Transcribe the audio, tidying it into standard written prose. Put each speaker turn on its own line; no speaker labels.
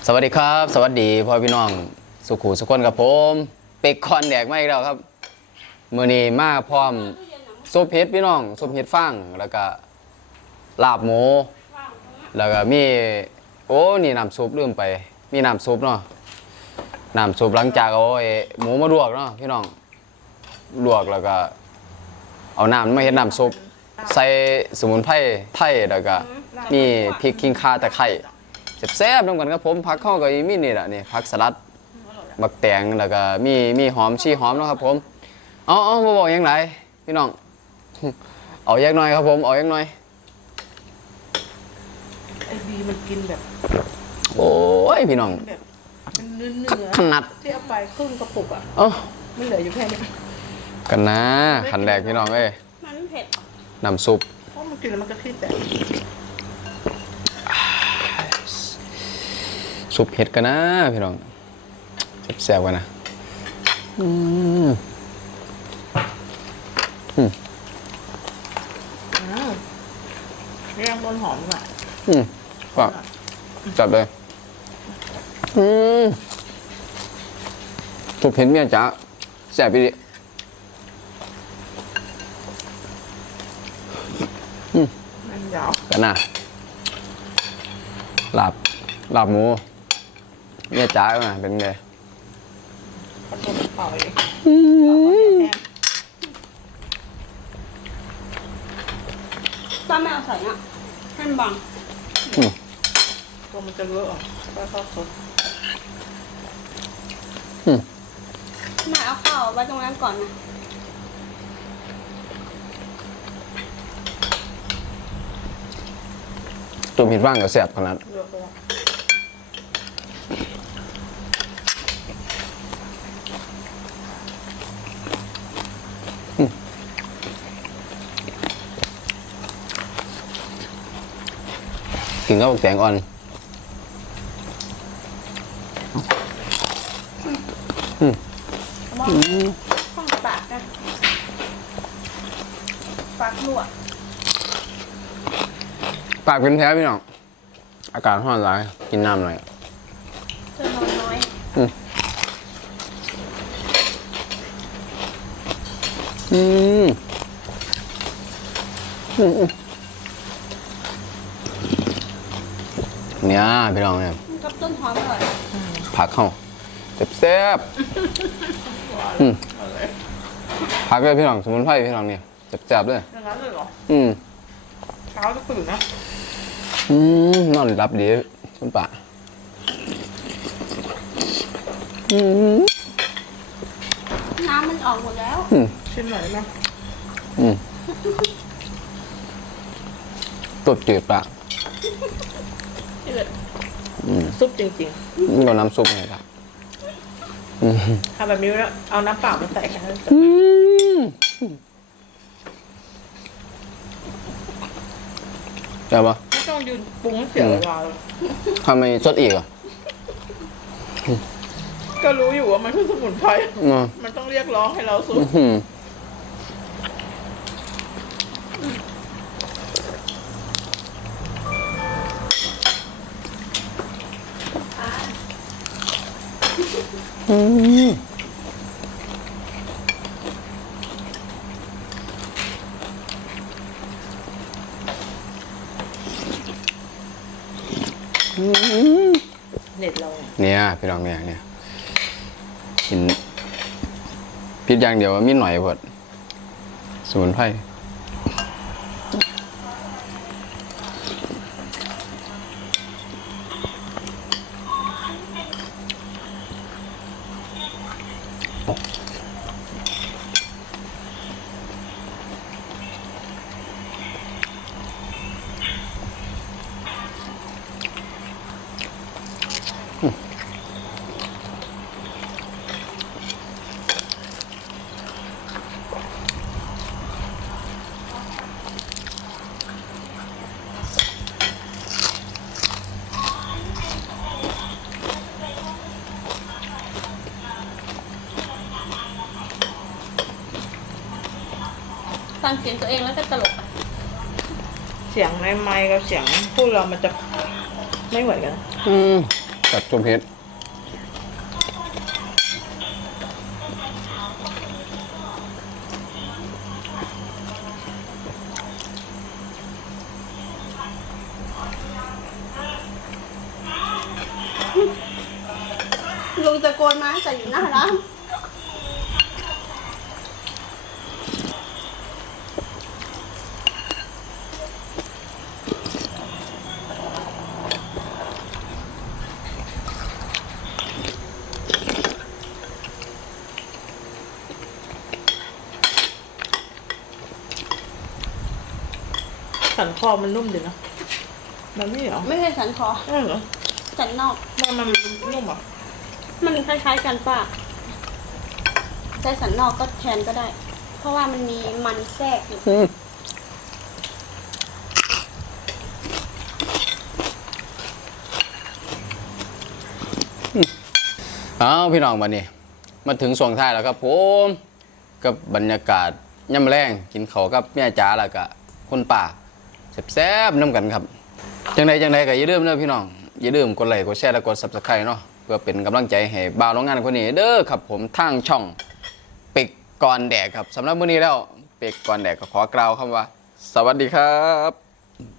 สวัสดีครับสวัสดีพ่อพี่น้องสุขุสุขคนกับผมเป็กคอนแดกมาอีกแล้วครับมื้อนี้มาพร้อมซุปเห็ดพี่น้องซุปเห็ดฟางแล้วก็ลาบหมูแล้วก็มีโอ้นี่น้ำซุปลืมไปมีน้ำซุปเนาะน้ำซุปหลังจากเอาไอ้หมูมาลวกเนาะพี่น้องลวกแล้วก็เอาน้ำมาเฮ็ดน้ำซุปใส่สมุนไพรไทยแล้วก็มีพริกขิงข่าตะไคร้แซ่บๆนำกันครับผมผักเข้ากับมีนี่แหละนี่ผักสลัดบักแตงแล้วก็มีหอมชีหอมเนาะครับผมเอาบ่บอกยังไงพี่น้องเอาแยกหน่อยครับผมเอาแยกหน่อย
ไอบีมันกินแบบ
โอ้ยพี่น้อง
แบบมันเนื้อ
ขนาด
ที่เอาไปครึ่งกระปุกอ่ะไม่เหลืออยู่แค่นี้
กันนะขันแรกพี่น้องเอ้ย
มันเผ็ด
น้ำซุป
เพราะมันกินแล้วมันก็ขี้แตก
ซุปเห็ดกันนะพี่น้องแซ่บๆกันนะ
เรียงต้นหอมอ่ะ
ก็จัดเลยซุปเห็ดเมียจ๋าแซ่บไปดิ
มันยาว
กันนะลาบหมูเนี่ยจ้าเป็นไง
ผสมเปล่าเอง
ป้าไม่เอาใส่น่ะให้มันบาง
ตัวมันจะเลอะก็ทอดสด
ไม่เอาข้าวไว้ตรงนั้นก่อนนะ
ตัวผิดว่างกับแซ่บขนาดกินกับแกงอ่อน
ข้างปากนะปากลวก
ปากเป็นแท้พี่น้องอากาศร้อนร้ายกินน้ำหน่อย
เธอนอนน้อย
เนี่ยพี่น้องเนี่ย
กับต้นหอมอร่อย
ผักเข้าแซ่บผักเลยพี่น้องสมุนไพรพี่น้องเนี่ยแซ่บเลย
อย่างนั้นเลยเหรอเช้าจะตื่นนะ
นอนรับดีคุณป่า
น้ำมันออกหมดแล้ว
ชิมหน่อยนะ
ตดจืดป่ะ
ซุปจริง
ๆนี่ก็น้ำซุปไงครับ
ทำแบบนี้แล้วเอาน้ำเปล่ามาใส่แค่นั้น
ได้ปะ
ไม่ต้องยืนปรุงเสียเวลาเลย
ทำไมสดอีกอ่ะ
ก็รู้อยู่ว่ามันคือสมุนไพรมันต้องเรียกร้องให้เราซุปเน็ตเรา
เนี่ยพี่น้องเนี่ยกินพิษอย่างเดียวมีหน่อยพอดสมุนไพร
ฟังเสียงตัวเองแล้วก็ตลก
เสียงในไมค์กับเสียงพูดเรามันจะไม่เหมือนกัน
กับส้มเห็ด
ลุงตะโกนมาแต่อยู่หน้าร้าน
สันคอมันนุ่มดีนะมันไม่เหรอ
ไม่ใช่สันคอ
ใช่เหรอ
สันนอก
มันนุ่มอ่ะ
มันคล้ายๆกันป้าใช้สันนอกก็แทนก็ได้ เพราะว่ามันมีมันแทรกอยู่
เอาพี่น้องวันนี้มาถึงช่วงท้ายแล้วครับผมกับบรรยากาศย่ำแรงกินเขาวกับแม่จ๋าแล้วก็คนป่าแซ่บๆน้ำกันครับจังใดก็อย่าลืมเด้อพี่น้องอย่าลืมกดไลค์กดแชร์และกด Subscribe เนาะเพื่อเป็นกำลังใจให้บ่าวโรงงานคนนี้เด้อครับผมทางช่องเป็กก่อนแดกครับสำหรับมื้อนี้แล้วเป็กก่อนแดกก็ขอกล่าวคำว่า สวัสดีครับ